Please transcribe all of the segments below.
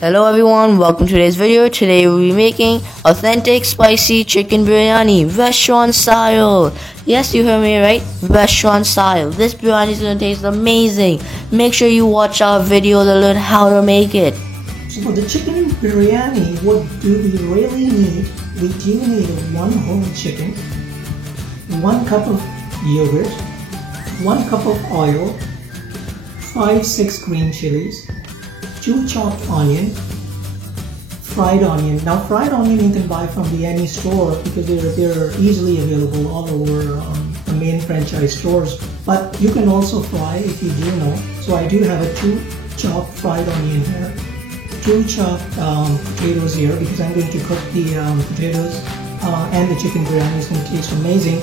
Hello everyone, welcome to today's video. Today we'll be making authentic spicy chicken biryani, restaurant style. Yes, you heard me right, restaurant style. This biryani is going to taste amazing. Make sure you watch our video to learn how to make it. So for the chicken biryani, what do we really need? We do need one whole chicken, 1 cup of yogurt, 1 cup of oil, 5-6 green chilies, 2 chopped onion, fried onion. Now fried onion you can buy from any store because they're easily available all over the main franchise stores. But you can also fry if you do know. So I do have a 2 chopped fried onion here, 2 chopped potatoes here because I'm going to cook the potatoes and the chicken biryani is going to taste amazing.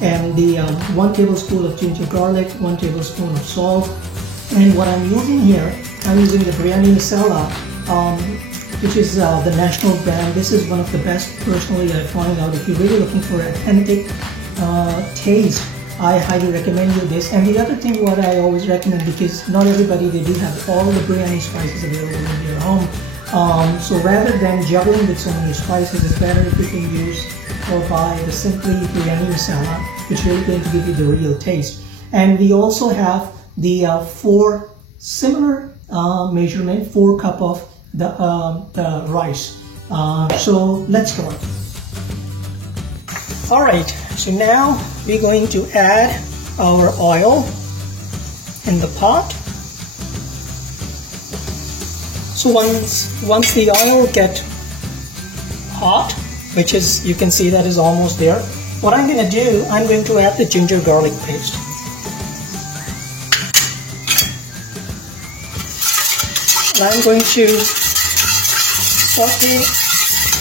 And the 1 tablespoon of ginger garlic, 1 tablespoon of salt. And what I'm using here, I'm using the biryani masala, which is the national brand. This is one of the best, personally, I find out. If you're really looking for an authentic taste, I highly recommend you this. And the other thing what I always recommend, because not everybody, they do have all the biryani spices available in their home. So rather than juggling with so many spices, it's better if you can use or buy the simply biryani masala, which is really going to give you the real taste. And we also have the 4 similar measurement, 4 cup of the rice. So let's go. Alright, so now we're going to add our oil in the pot. So once the oil gets hot, which is, you can see that is almost there, what I'm going to do, I'm going to add the ginger garlic paste. And I'm going to saute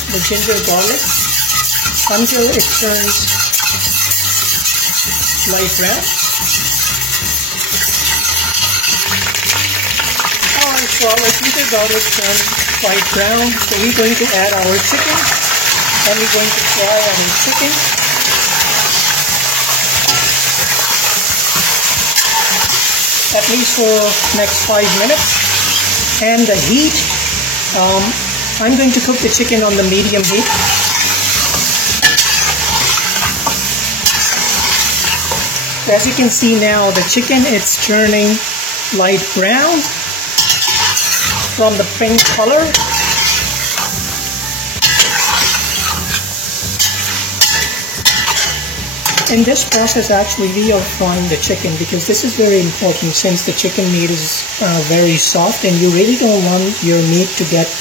the ginger garlic until it turns light brown. Alright, so our ginger garlic turned light brown, so we're going to add our chicken, and we're going to fry our chicken. At least for next 5 minutes. And the heat, I'm going to cook the chicken on the medium heat. As you can see now, the chicken is turning light brown from the pink color. In this process, actually, we are frying the chicken because this is very important since the chicken meat is very soft, and you really don't want your meat to get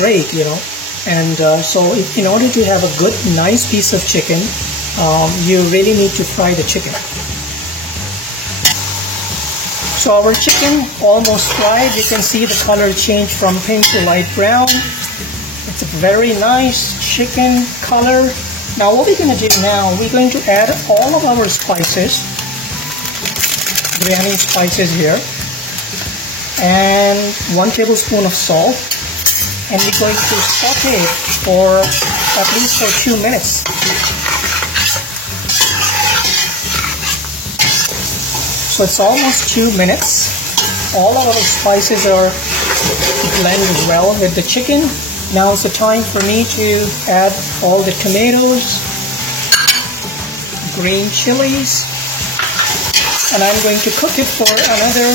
break, you know. And so, in order to have a good, nice piece of chicken, you really need to fry the chicken. So our chicken almost fried. You can see the color change from pink to light brown. It's a very nice chicken color. Now what we're going to do now, we're going to add all of our spices, biryani spices here, and 1 tablespoon of salt, and we're going to saute it for at least for 2 minutes. So it's almost 2 minutes. All of our spices are blended well with the chicken. Now it's the time for me to add all the tomatoes, green chilies, and I'm going to cook it for another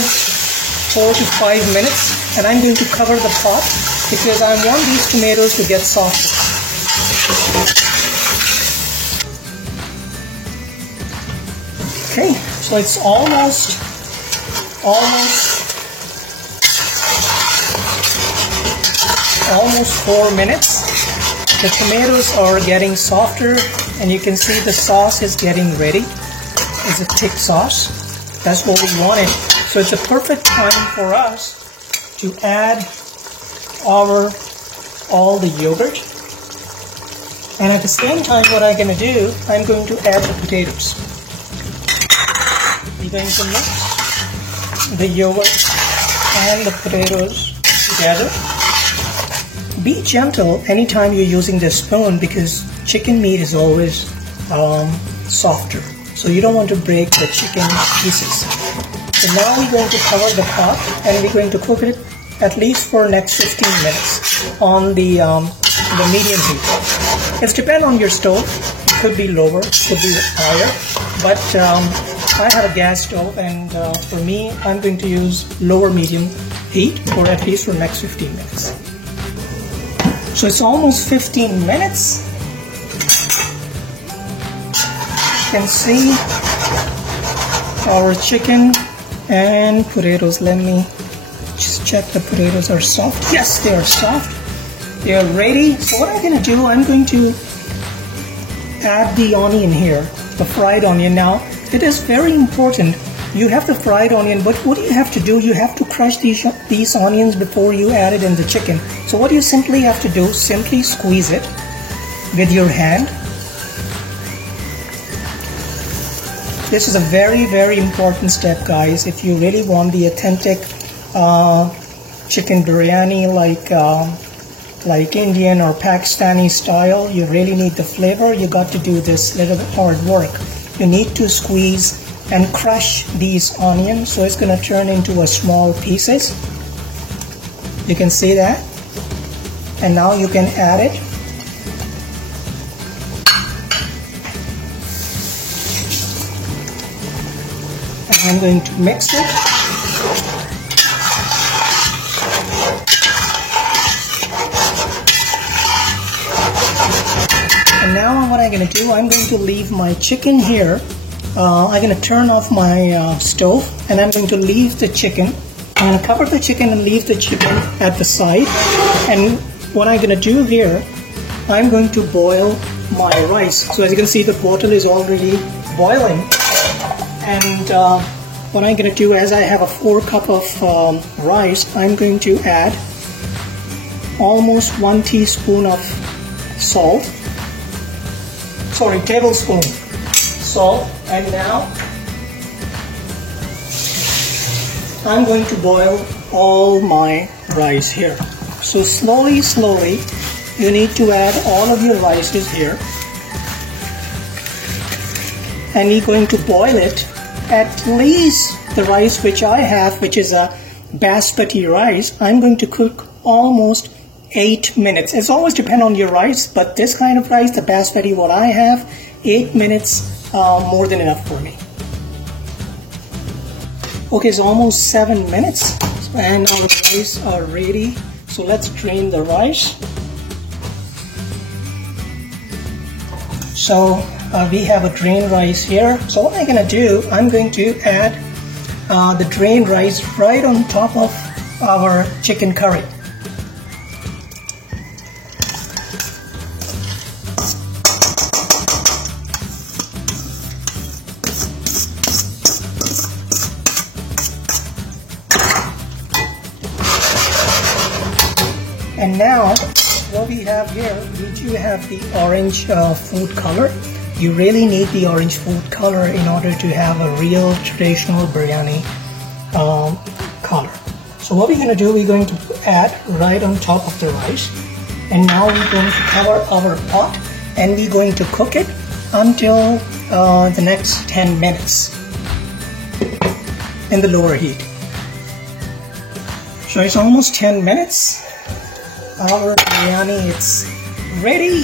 4 to 5 minutes, and I'm going to cover the pot because I want these tomatoes to get softer. Okay, so it's almost 4 minutes. The tomatoes are getting softer, and you can see the sauce is getting ready. It's a thick sauce. That's what we wanted. So it's a perfect time for us to add all the yogurt. And at the same time, what I'm going to do, I'm going to add the potatoes. We're going to mix the yogurt and the potatoes together. Be gentle anytime you're using the spoon because chicken meat is always softer. So you don't want to break the chicken pieces. So now we're going to cover the pot and we're going to cook it at least for next 15 minutes on the medium heat. It's depend on your stove. It could be lower, could be higher, but I have a gas stove, and for me, I'm going to use lower medium heat for at least for next 15 minutes. So it's almost 15 minutes. You can see our chicken and potatoes. Let me just check the potatoes are soft. Yes, they are soft. They are ready. So what I'm going to do, I'm going to add the onion here, the fried onion. Now, it is very important. You have the fried onion, but what you have to do, you have to crush these onions before you add it in the chicken. So what you simply have to do, simply squeeze it with your hand. This is a very, very important step, guys. If you really want the authentic chicken biryani like Indian or Pakistani style, you really need the flavor. You got to do this little bit hard work. You need to squeeze and crush these onions, so it's going to turn into a small pieces. You can see that, and now you can add it. I'm going to mix it. And now what I'm going to do, I'm going to leave my chicken here. I'm going to turn off my stove, and I'm going to leave the chicken. I'm going to cover the chicken and leave the chicken at the side. And what I'm going to do here, I'm going to boil my rice. So as you can see, the bottle is already boiling. And what I'm going to do, as I have a 4 cup of rice, I'm going to add almost 1 teaspoon of salt. Sorry, tablespoon salt. And now I'm going to boil all my rice here. So slowly, you need to add all of your rices here. And you're going to boil it at least the rice which I have, which is a basmati rice. I'm going to cook almost 8 minutes. It's always depend on your rice, but this kind of rice, the basmati what I have, 8 minutes more than enough for me. Okay, it's almost 7 minutes and our rice are ready. So let's drain the rice. So we have a drained rice here. So what I'm going to do, I'm going to add the drained rice right on top of our chicken curry. And now, what we have here, we do have the orange food color. You really need the orange food color in order to have a real traditional biryani color. So what we're going to do, we're going to add right on top of the rice. And now we're going to cover our pot and we're going to cook it until the next 10 minutes in the lower heat. So it's almost 10 minutes. Our biryani is ready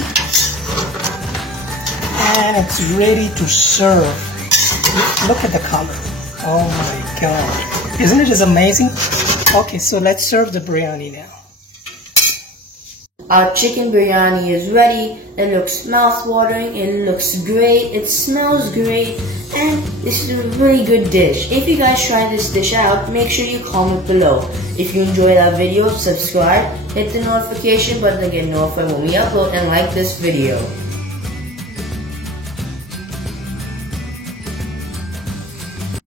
and it's ready to serve. Look at the color. Oh my god. Isn't it amazing? Okay, so let's serve the biryani now. Our chicken biryani is ready. It looks mouth-watering, it looks great, it smells great, and this is a really good dish. If you guys try this dish out, make sure you comment below. If you enjoyed our video, subscribe, hit the notification button to get notified when we upload, and like this video.